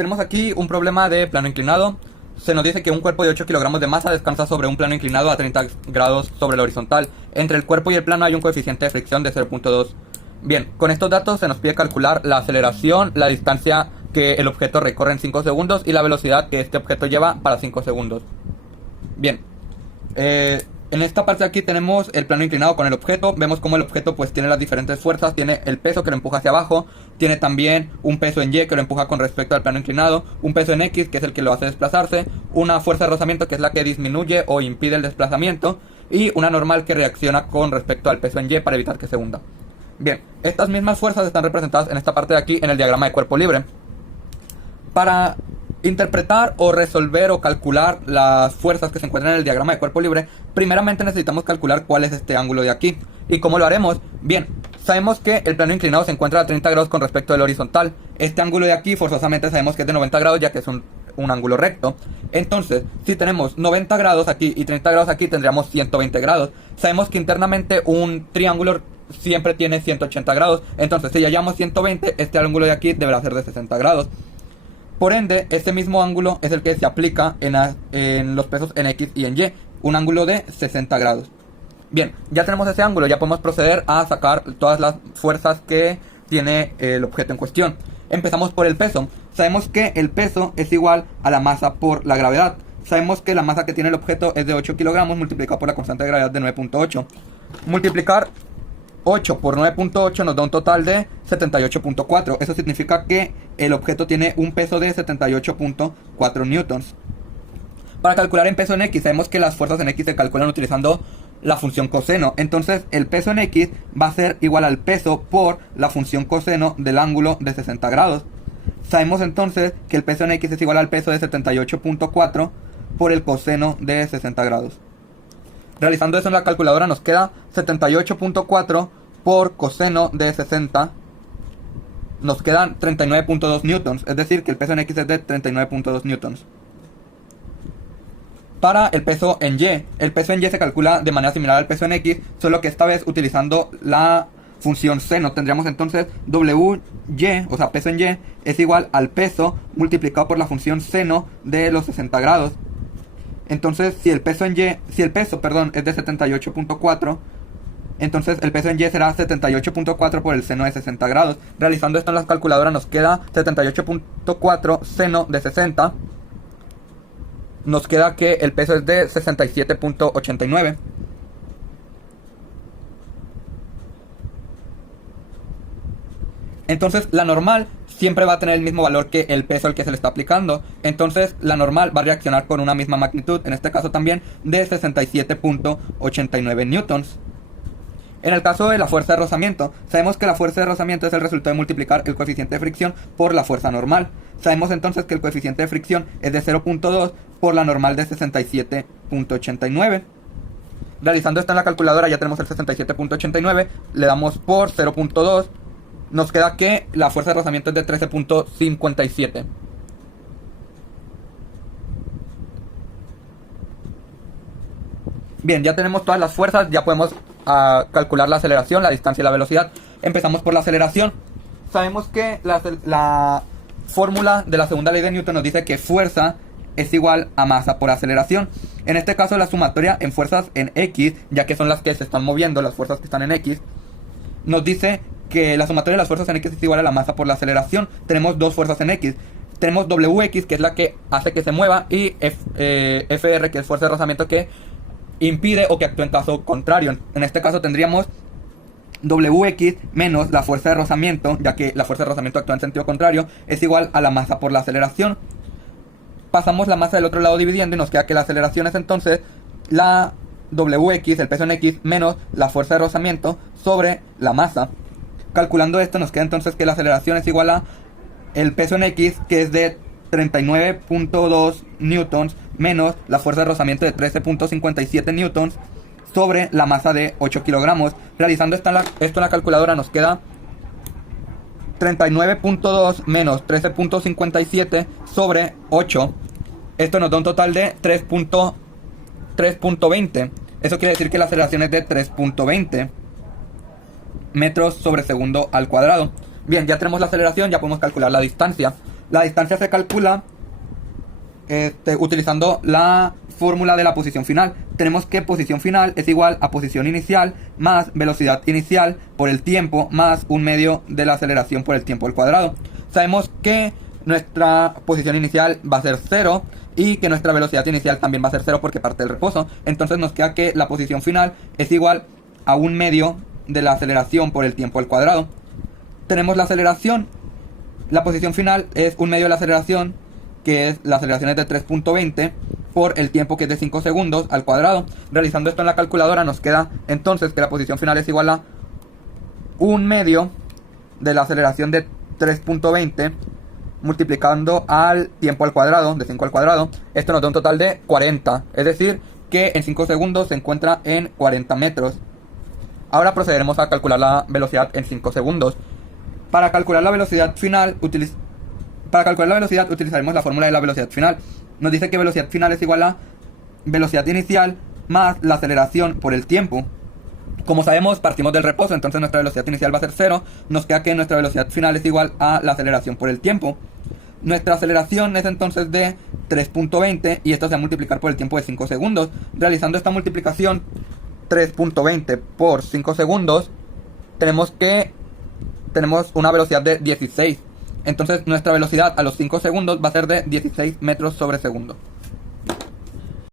tenemos aquí un problema de plano inclinado. Se nos dice que un cuerpo de 8 kilogramos de masa descansa sobre un plano inclinado a 30 grados sobre la horizontal. Entre el cuerpo y el plano hay un coeficiente de fricción de 0.2. Bien, con estos datos se nos pide calcular la aceleración, la distancia que el objeto recorre en 5 segundos y la velocidad que este objeto lleva para 5 segundos. Bien, en esta parte de aquí tenemos el plano inclinado con el objeto. Vemos cómo el objeto pues tiene las diferentes fuerzas. Tiene el peso que lo empuja hacia abajo. Tiene también un peso en Y que lo empuja con respecto al plano inclinado. Un peso en X que es el que lo hace desplazarse. Una fuerza de rozamiento que es la que disminuye o impide el desplazamiento. Y una normal que reacciona con respecto al peso en Y para evitar que se hunda. Bien, estas mismas fuerzas están representadas en esta parte de aquí en el diagrama de cuerpo libre. Para interpretar o resolver o calcular las fuerzas que se encuentran en el diagrama de cuerpo libre, primeramente necesitamos calcular cuál es este ángulo de aquí. ¿Y cómo lo haremos? Bien, sabemos que el plano inclinado se encuentra a 30 grados con respecto al horizontal. Este ángulo de aquí forzosamente sabemos que es de 90 grados ya que es un ángulo recto. Entonces, si tenemos 90 grados aquí y 30 grados aquí, tendríamos 120 grados. Sabemos que internamente un triángulo siempre tiene 180 grados. Entonces, si ya llevamos 120, este ángulo de aquí deberá ser de 60 grados. Por ende, este mismo ángulo es el que se aplica en los pesos en X y en Y, un ángulo de 60 grados. Bien, ya tenemos ese ángulo, ya podemos proceder a sacar todas las fuerzas que tiene el objeto en cuestión. Empezamos por el peso. Sabemos que el peso es igual a la masa por la gravedad. Sabemos que la masa que tiene el objeto es de 8 kilogramos multiplicado por la constante de gravedad de 9.8. Multiplicar 8 por 9.8 nos da un total de 78.4. Eso significa que el objeto tiene un peso de 78.4 newtons. Para calcular en peso en X, sabemos que las fuerzas en X se calculan utilizando la función coseno. Entonces el peso en X va a ser igual al peso por la función coseno del ángulo de 60 grados. Sabemos entonces que el peso en X es igual al peso de 78.4 por el coseno de 60 grados. Realizando eso en la calculadora nos queda 78.4 por coseno de 60. Nos quedan 39.2 newtons. Es decir, que el peso en X es de 39.2 newtons. Para el peso en Y. El peso en Y se calcula de manera similar al peso en X, solo que esta vez utilizando la función seno. Tendríamos entonces WY, o sea, peso en Y, es igual al peso multiplicado por la función seno de los 60 grados. Entonces, si el peso es de 78.4, entonces el peso en Y será 78.4 por el seno de 60 grados. Realizando esto en la calculadora nos queda 78.4 seno de 60. Nos queda que el peso es de 67.89. Entonces la normal siempre va a tener el mismo valor que el peso al que se le está aplicando. Entonces la normal va a reaccionar con una misma magnitud, en este caso también de 67.89 newtons. En el caso de la fuerza de rozamiento, sabemos que la fuerza de rozamiento es el resultado de multiplicar el coeficiente de fricción por la fuerza normal. Sabemos entonces que el coeficiente de fricción es de 0.2 por la normal de 67.89. Realizando esto en la calculadora ya tenemos el 67.89, le damos por 0.2. Nos queda que la fuerza de rozamiento es de 13.57. Bien, ya tenemos todas las fuerzas, ya podemos calcular la aceleración, la distancia y la velocidad. Empezamos por la aceleración. Sabemos que la fórmula de la segunda ley de Newton nos dice que fuerza es igual a masa por aceleración. En este caso la sumatoria en fuerzas en X, ya que son las que se están moviendo, las fuerzas que están en X, nos dice que la sumatoria de las fuerzas en X es igual a la masa por la aceleración. Tenemos dos fuerzas en X. Tenemos WX, que es la que hace que se mueva, y FR, que es fuerza de rozamiento que impide o que actúa en caso contrario. En este caso tendríamos WX menos la fuerza de rozamiento, ya que la fuerza de rozamiento actúa en sentido contrario, es igual a la masa por la aceleración. Pasamos la masa del otro lado dividiendo y nos queda que la aceleración es entonces la WX, el peso en X, menos la fuerza de rozamiento sobre la masa. Calculando esto nos queda entonces que la aceleración es igual a el peso en X, que es de 39.2 newtons, menos la fuerza de rozamiento de 13.57 newtons, sobre la masa de 8 kilogramos. Realizando esto en la calculadora nos queda 39.2 menos 13.57 sobre 8. Esto nos da un total de 3.20. Eso quiere decir que la aceleración es de 3.20 metros sobre segundo al cuadrado. Bien, ya tenemos la aceleración, ya podemos calcular la distancia. La distancia se calcula utilizando la fórmula de la posición final. Tenemos que posición final es igual a posición inicial más velocidad inicial por el tiempo más un medio de la aceleración por el tiempo al cuadrado. Sabemos que nuestra posición inicial va a ser 0 y que nuestra velocidad inicial también va a ser 0 porque parte del reposo. Entonces nos queda que la posición final es igual a un medio de la aceleración por el tiempo al cuadrado. Tenemos la aceleración. La posición final es un medio de la aceleración, que es la aceleración es de 3.20 por el tiempo, que es de 5 segundos al cuadrado. Realizando esto en la calculadora nos queda entonces que la posición final es igual a un medio de la aceleración de 3.20 multiplicando al tiempo al cuadrado, de 5 al cuadrado. Esto nos da un total de 40, es decir, que en 5 segundos se encuentra en 40 metros. Ahora procederemos a calcular la velocidad en 5 segundos. Para calcular la velocidad final, utilizaremos la fórmula de la velocidad final. Nos dice que velocidad final es igual a velocidad inicial más la aceleración por el tiempo. Como sabemos, partimos del reposo, entonces nuestra velocidad inicial va a ser 0. Nos queda que nuestra velocidad final es igual a la aceleración por el tiempo. Nuestra aceleración es entonces de 3.20 y esto se va a multiplicar por el tiempo de 5 segundos. Realizando esta multiplicación, 3.20 por 5 segundos, tenemos una velocidad de 16. Entonces nuestra velocidad a los 5 segundos va a ser de 16 metros sobre segundo.